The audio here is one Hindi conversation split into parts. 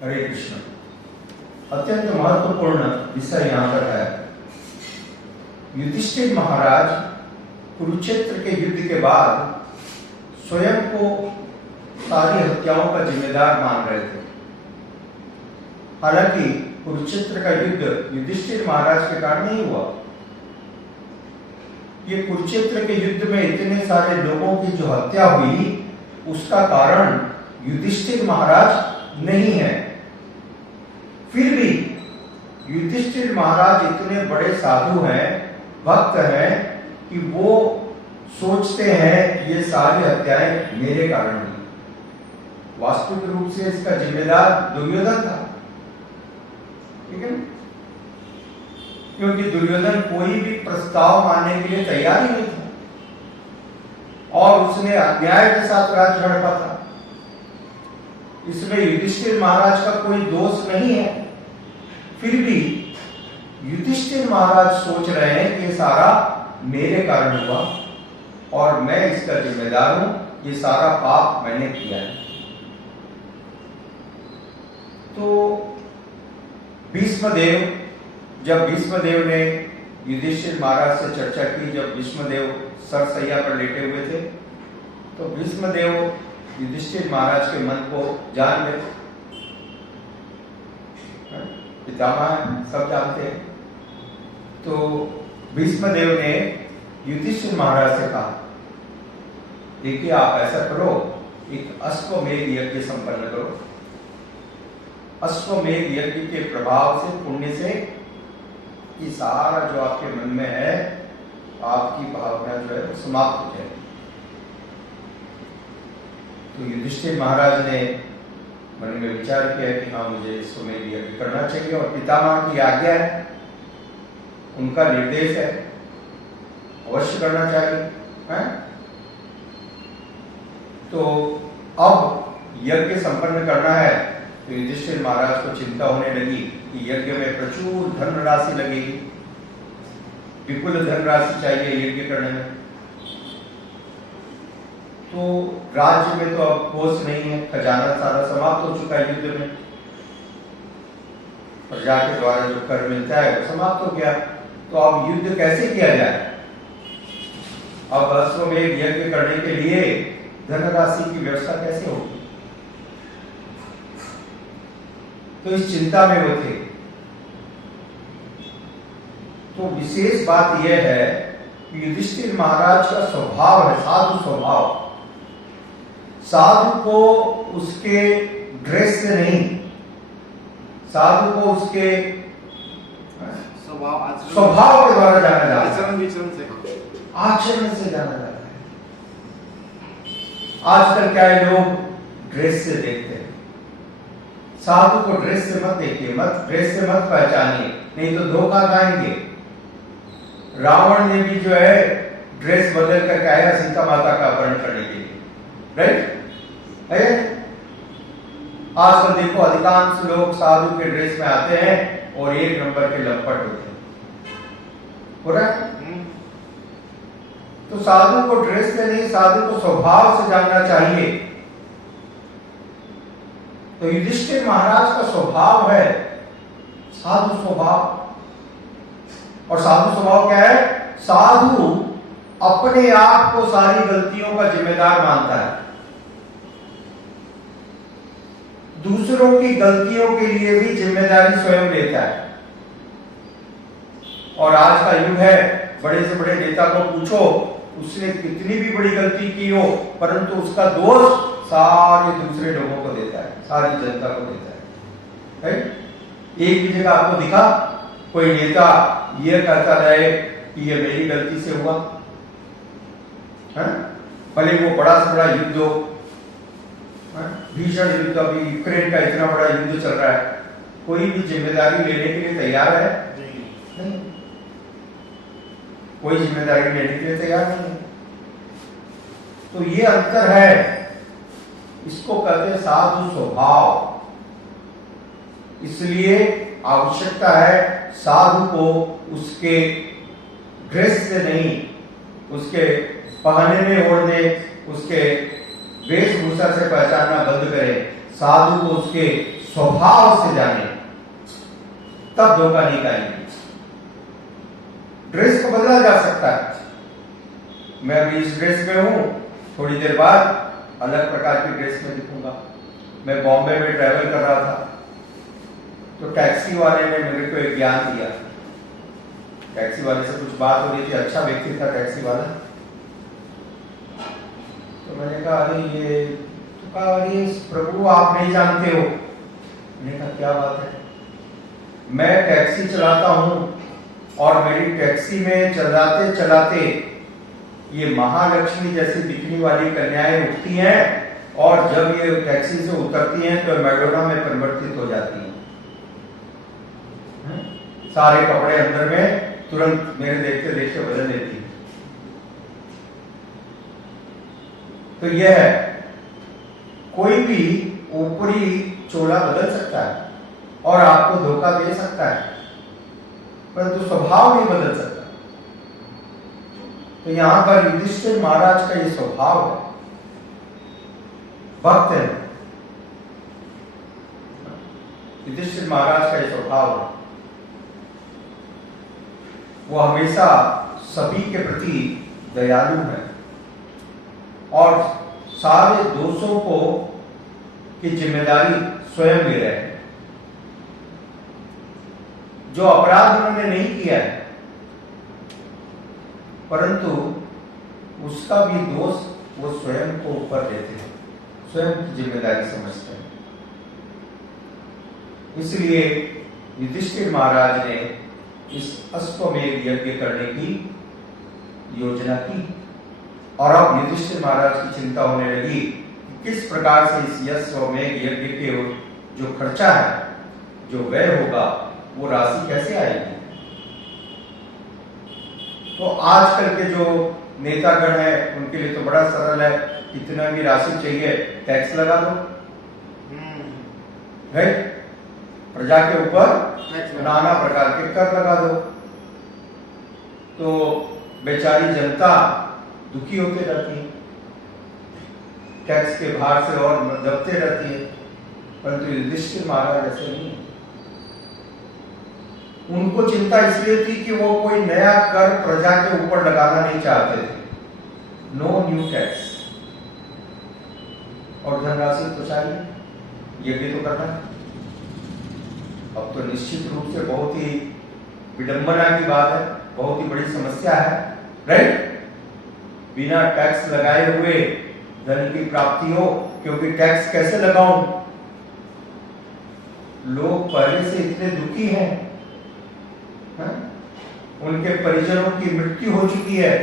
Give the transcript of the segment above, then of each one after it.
हरे कृष्ण। अत्यंत महत्वपूर्ण विषय यहाँ पर है। युधिष्ठिर महाराज कुरुक्षेत्र के युद्ध के बाद स्वयं को सारी हत्याओं का जिम्मेदार मान रहे थे। हालांकि कुरुक्षेत्र का युद्ध युधिष्ठिर महाराज के कारण नहीं हुआ। ये कुरुक्षेत्र के युद्ध में इतने सारे लोगों की जो हत्या हुई उसका कारण युधिष्ठिर महाराज नहीं है। फिर भी युधिष्ठिर महाराज इतने बड़े साधु हैं, भक्त हैं कि वो सोचते हैं ये सारी हत्याएं मेरे कारण हुई। वास्तविक रूप से इसका जिम्मेदार दुर्योधन था, ठीक है, क्योंकि दुर्योधन कोई भी प्रस्ताव मानने के लिए तैयार ही नहीं था और उसने अन्याय के साथ राज्य हड़पा था। इसमें युधिष्ठिर महाराज का कोई दोष नहीं है। फिर भी युधिष्ठिर महाराज सोच रहे हैं कि ये सारा मेरे कारण हुआ और मैं इसका जिम्मेदार हूं, ये सारा पाप मैंने किया है। तो भीष्मदेव, जब भीष्मदेव ने युधिष्ठिर महाराज से चर्चा की, जब भीष्मदेव सरसैया पर लेटे हुए थे, तो भीष्मदेव युधिष्ठिर महाराज के मन को जान गए। पितामह सब जानते हैं। तो भीष्मदेव ने युधिष्ठिर महाराज से कहा, देखिए आप ऐसा करो, एक अश्वमेध यज्ञ संपन्न करो। अश्वमेध यज्ञ के प्रभाव से, पुण्य से ये सारा जो आपके मन में है, आपकी भावना जो है समाप्त हो जाएगी। तो युधिष्ठिर महाराज ने मन में विचार किया कि हाँ, मुझे अश्वमेध यज्ञ करना चाहिए और पितामह की आज्ञा है, उनका निर्देश है, अवश्य करना चाहिए, है? तो अब यज्ञ संपन्न करना है। तो युधिष्ठिर महाराज को चिंता होने लगी कि यज्ञ में प्रचुर धनराशि लगेगी, विपुल धनराशि चाहिए यज्ञ करने में। तो राज्य में तो अब कोष नहीं है, खजाना सारा समाप्त हो चुका है युद्ध में, प्रजा के द्वारा जो कर मिलता है वो समाप्त हो गया। तो अब युद्ध कैसे किया जाए? अब अश्वमेध यज्ञ करने के लिए धनराशि की व्यवस्था कैसे होगी? तो इस चिंता में वो थे। तो विशेष बात यह है कि युधिष्ठिर महाराज का स्वभाव है साधु स्वभाव। साधु को उसके ड्रेस से नहीं, साधु को उसके स्वभाव के द्वारा जाना जाता है, आचरण से जाना जाता है। आजकल क्या है, लोग ड्रेस से देखते हैं। साधु को ड्रेस से मत देखिए, मत ड्रेस से मत पहचानिए, नहीं तो धोखा खाएंगे। रावण ने भी जो है ड्रेस बदल कर आया सीता माता का अपहरण करने के लिए, राइट? आजकल देखो अधिकांश लोग साधु के ड्रेस में आते हैं और एक नंबर के लंपट होते हैं, हो रहा है? तो साधु को ड्रेस से नहीं, साधु को स्वभाव से जानना चाहिए। तो युधिष्ठिर महाराज का स्वभाव है साधु स्वभाव। और साधु स्वभाव क्या है? साधु अपने आप को सारी गलतियों का जिम्मेदार मानता है, दूसरों की गलतियों के लिए भी जिम्मेदारी स्वयं लेता है। और आज का युग है, बड़े से बड़े नेता को पूछो, उसने कितनी भी बड़ी गलती की हो, परंतु उसका दोष सारे दूसरे लोगों को देता है, सारी जनता को देता है, राइट? एक भी जगह आपको दिखा कोई नेता यह कहता रहे कि यह मेरी गलती से हुआ, है? भले वो बड़ा से बड़ा युद्ध हो, भीषण युद्ध, अभी यूक्रेन का इतना बड़ा युद्ध चल रहा है, कोई भी जिम्मेदारी लेने के लिए तैयार है? नहीं, कोई जिम्मेदारी लेने के लिए तैयार नहीं है। तो ये अंतर है, इसको कहते हैं साधु स्वभाव। इसलिए आवश्यकता है साधु को उसके ड्रेस से नहीं, उसके पहनने में ओढ़ने, उसके वेशभूषा से पहचानना बंद करें। साधु को उसके स्वभाव से जाने, तब धोखा नहीं खाएंगे। ड्रेस को बदला जा सकता है। मैं अभी इस ड्रेस में हूं, थोड़ी देर बाद अलग प्रकार की ड्रेस में दिखूंगा। मैं बॉम्बे में ट्रैवल कर रहा था, तो टैक्सी वाले ने मेरे को एक ज्ञान दिया। टैक्सी वाले से कुछ बात हो रही थी, अच्छा व्यक्ति था टैक्सी वाला। तो मैंने कहा अरे प्रभु आप नहीं जानते हो। मैंने कहा क्या बात है? मैं टैक्सी चलाता हूं और मेरी टैक्सी में चलाते चलाते ये महालक्ष्मी जैसी दिखने वाली कन्याएं उठती हैं और जब ये टैक्सी से उतरती हैं तो मैडोना में परिवर्तित हो जाती हैं। सारे कपड़े अंदर में तुरंत मेरे देखते देखते बदल लेती है। तो यह है, कोई भी ऊपरी चोला बदल सकता है और आपको धोखा दे सकता है, परंतु स्वभाव नहीं बदल सकता। तो यहां पर युधिष्ठिर महाराज का ये स्वभाव है, भक्त है। युधिष्ठिर महाराज का ये स्वभाव है, वो हमेशा सभी के प्रति दयालु है और सारे दोषों को की जिम्मेदारी स्वयं ले रहे हैं। जो अपराध उन्होंने नहीं किया है, परंतु उसका भी दोष वो स्वयं को ऊपर लेते हैं, स्वयं की जिम्मेदारी समझते हैं। इसलिए युधिष्ठिर महाराज ने इस अश्वमेध यज्ञ करने की योजना की और अब युधिष्ठिर महाराज की चिंता होने लगी कि किस प्रकार से इस अश्वमेध यज्ञ के जो खर्चा है, जो व्यय होगा, वो राशि कैसे आएगी। तो आजकल के जो नेतागण है उनके लिए तो बड़ा सरल है, कितना भी राशि चाहिए टैक्स लगा दो, राइट? प्रजा के ऊपर नाना प्रकार के कर लगा दो, तो बेचारी जनता दुखी होते रहती है, टैक्स के भार से और दबते रहती है। परंतु युधिष्ठिर महाराज ऐसे नहीं, उनको चिंता इसलिए थी कि वो कोई नया कर प्रजा के ऊपर लगाना नहीं चाहते थे, नो न्यू टैक्स। और धनराशि तो चाहिए, ये भी तो करना है। अब तो निश्चित रूप से बहुत ही विडंबना की बात है, बहुत ही बड़ी समस्या है, राइट? बिना टैक्स लगाए हुए धन की प्राप्ति हो, क्योंकि टैक्स कैसे लगाऊं? लोग पहले से इतने दुखी हैं, उनके परिजनों की मृत्यु हो चुकी है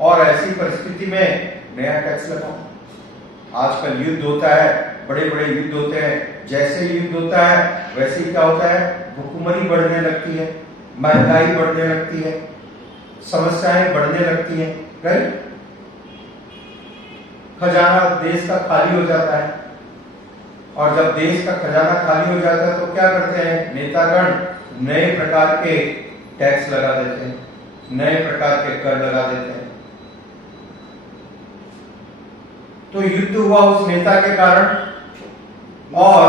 और ऐसी परिस्थिति में नया टैक्स लगाओ। आजकल युद्ध होता है, बड़े बड़े युद्ध होते हैं, जैसे युद्ध होता है वैसे ही क्या होता है, भुखमरी बढ़ने लगती है, महंगाई बढ़ने लगती है, समस्याएं बढ़ने लगती हैं, राइट? खजाना देश का खाली हो जाता है और जब देश का खजाना खाली हो जाता है तो क्या करते हैं नेतागण? नए प्रकार के टैक्स लगा देते हैं, नए प्रकार के कर लगा देते हैं। तो युद्ध हुआ उस नेता के कारण और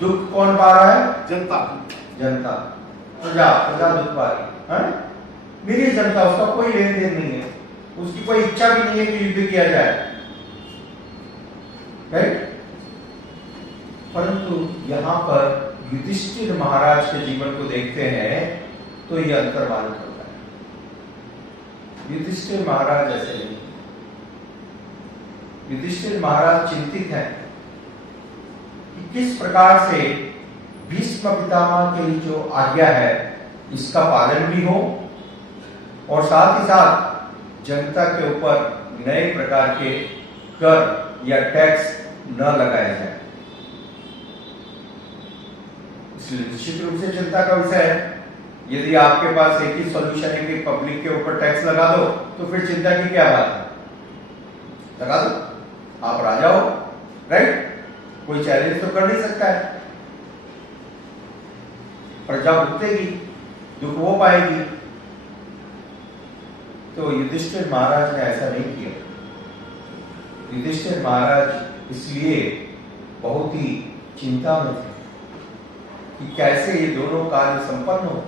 दुख कौन पा रहा है? जनता, प्रजा दुख पा रही है। मेरी जनता, उसका कोई लेन देन नहीं है, उसकी कोई इच्छा भी नहीं है कि युद्ध किया जाए, राइट? परंतु यहां पर युधिष्ठिर महाराज के जीवन को देखते हैं तो यह अंतर मालूम होता है। युधिष्ठिर महाराज ऐसे नहीं, युधिष्ठिर महाराज चिंतित हैं कि किस प्रकार से भीष्म पितामह की जो आज्ञा है इसका पालन भी हो और साथ ही साथ जनता के ऊपर नए प्रकार के कर या टैक्स न लगाए जाए। इसलिए निश्चित रूप से चिंता का विषय है। यदि आपके पास एक ही सॉल्यूशन है कि पब्लिक के ऊपर टैक्स लगा दो, तो फिर चिंता की क्या बात है? लगा दो, आप राजा हो, राइट? कोई चैलेंज तो कर नहीं सकता है। प्रजा भुगतेगी, दुख वो पाएगी। तो युधिष्ठिर महाराज ने ऐसा नहीं किया। युधिष्ठिर महाराज इसलिए बहुत ही चिंता में थे कि कैसे ये दोनों कार्य संपन्न हो,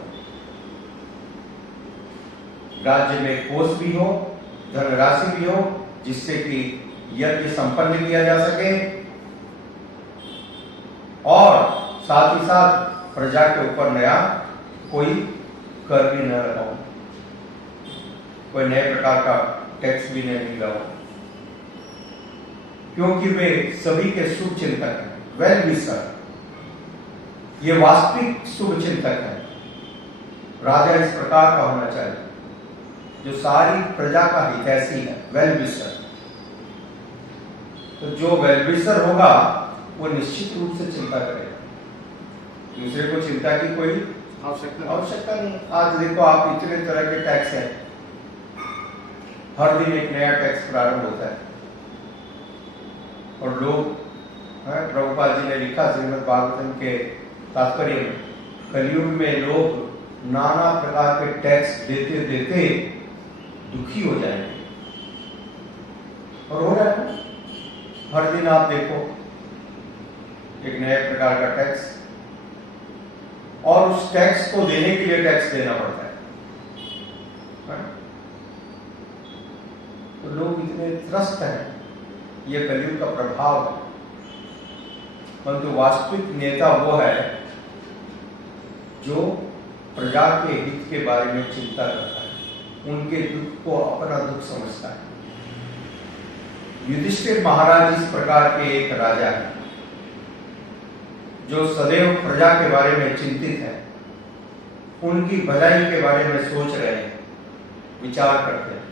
राज्य में कोष भी हो, धनराशि भी हो, जिससे कि यज्ञ संपन्न किया जा सके और साथ ही साथ प्रजा के ऊपर नया कोई कर भी न लगाओ, कोई नए प्रकार का टैक्स भी नहीं लगाओ, क्योंकि वे सभी के शुभ चिंतक हैं, वेल विशर, ये वास्तविक शुभ चिंतक है। राजा इस प्रकार का होना चाहिए जो सारी प्रजा का हितैषी है, वेल विशर। तो जो वेल विशर होगा वो निश्चित रूप से चिंता करेगा, दूसरे को चिंता की कोई आवश्यकता नहीं। आज देखो आप, इतने तरह के टैक्स हैं, हर दिन एक नया टैक्स प्रारंभ होता है और लोग, प्रभुपाद जी ने लिखा श्रीमद् भागवतम के तात्पर्य में, कलयुग में लोग नाना प्रकार के टैक्स देते देते दुखी हो जाएंगे, और हो रहा है। हर दिन आप देखो एक नए प्रकार का टैक्स, और उस टैक्स को देने के लिए टैक्स देना पड़ता है। तो लोग इतने त्रस्त हैं, यह कलयुग का प्रभाव है। परंतु वास्तविक नेता वो है जो प्रजा के हित के बारे में चिंता करता है, उनके दुख को अपना दुख समझता है। युधिष्ठिर महाराज इस प्रकार के एक राजा है जो सदैव प्रजा के बारे में चिंतित है, उनकी भलाई के बारे में सोच रहे हैं, विचार करते हैं।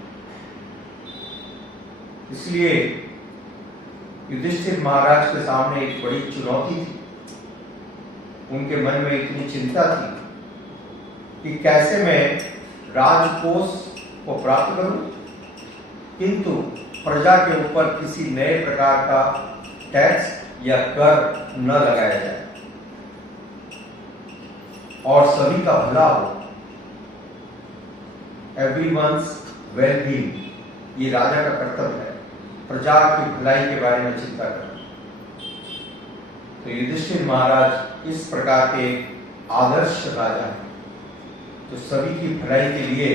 इसलिए युधिष्ठिर महाराज के सामने एक बड़ी चुनौती थी, उनके मन में इतनी चिंता थी कि कैसे मैं राजकोष को प्राप्त करूं, किंतु प्रजा के ऊपर किसी नए प्रकार का टैक्स या कर न लगाया जाए और सभी का भला हो, एवरीवन्स वेलबीइंग। ये राजा का कर्तव्य है, प्रजा की भलाई के बारे में चिंता करना। तो युधिष्ठिर महाराज इस प्रकार के आदर्श राजा हैं जो सभी की भलाई के लिए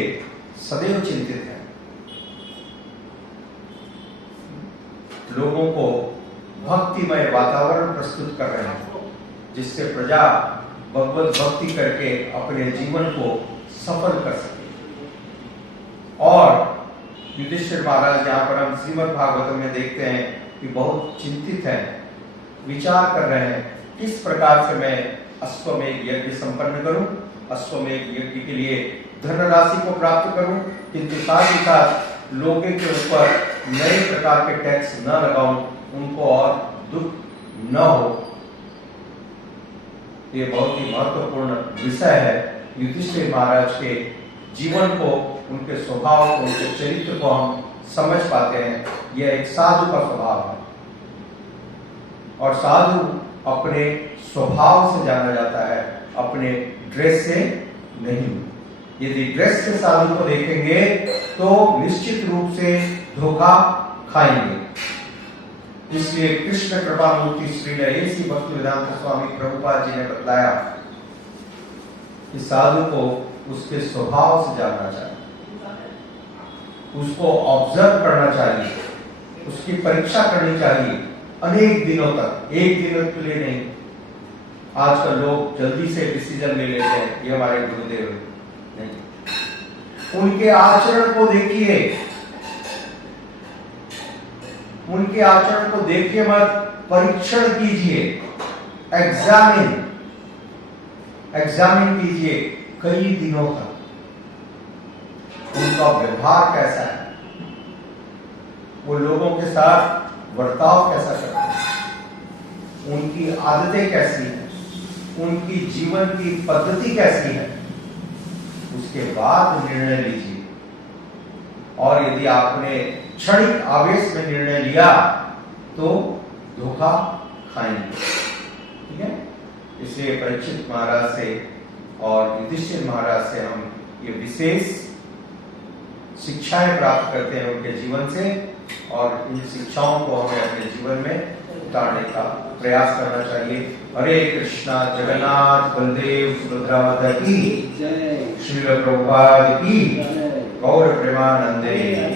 सदैव चिंतित है, लोगों को भक्तिमय वातावरण प्रस्तुत कर रहे हैं जिससे प्रजा भगवत भक्ति करके अपने जीवन को सफल कर सके। और युधिष्ठिर महाराज, यहाँ पर हम श्रीमद् भागवतम में देखते हैं कि बहुत चिंतित हैं, विचार कर रहे हैं किस प्रकार से मैं अश्वमेध यज्ञ संपन्न करूं, अश्वमेध यज्ञ के लिए धनराशि को प्राप्त करूं, किंतु साथ ही साथ लोगों के ऊपर नए प्रकार के टैक्स न लगाऊं, उनको और दुख न हो। ये बहुत ही महत्वपूर्ण विषय है। युधिष्ठिर महाराज के जीवन को, उनके स्वभाव को, उनके चरित्र को हम समझ पाते हैं। यह एक साधु का स्वभाव है और साधु अपने स्वभाव से जाना जाता है, अपने ड्रेस से नहीं। यदि ड्रेस से साधु को देखेंगे तो निश्चित रूप से धोखा खाएंगे। इसलिए कृष्ण कृपा मूर्ति श्री ऐसी भक्तिवेदांत स्वामी प्रभुपाद जी ने बतलाया कि साधु को उसके स्वभाव से जानना चाहिए, उसको ऑब्जर्व करना चाहिए, उसकी परीक्षा करनी चाहिए अनेक दिनों तक, एक दिन के लिए नहीं। आजकल लोग जल्दी से डिसीजन ले लेते हैं, ये हमारे गुरुदेव नहीं। उनके आचरण को देखिए, उनके आचरण को देखिए मत, परीक्षण कीजिए, एग्जामिन कीजिए कई दिनों तक। उनका व्यवहार कैसा है, वो लोगों के साथ वर्ताव कैसा करते हैं, उनकी आदतें कैसी हैं, उनकी जीवन की पद्धति कैसी है, उसके बाद निर्णय लीजिए। और यदि आपने क्षणिक आवेश में निर्णय लिया तो धोखा खाएंगे। ठीक है, इसलिए परीक्षित महाराज से और युधिष्ठिर महाराज से हम ये विशेष शिक्षाएं प्राप्त करते हैं उनके जीवन से, और इन शिक्षाओं को हमें अपने जीवन में उतारने का प्रयास करना चाहिए। हरे कृष्णा। जगन्नाथ बलदेव सुभद्रा की, श्रील प्रभुपाद की, गौर प्रेमानंदे।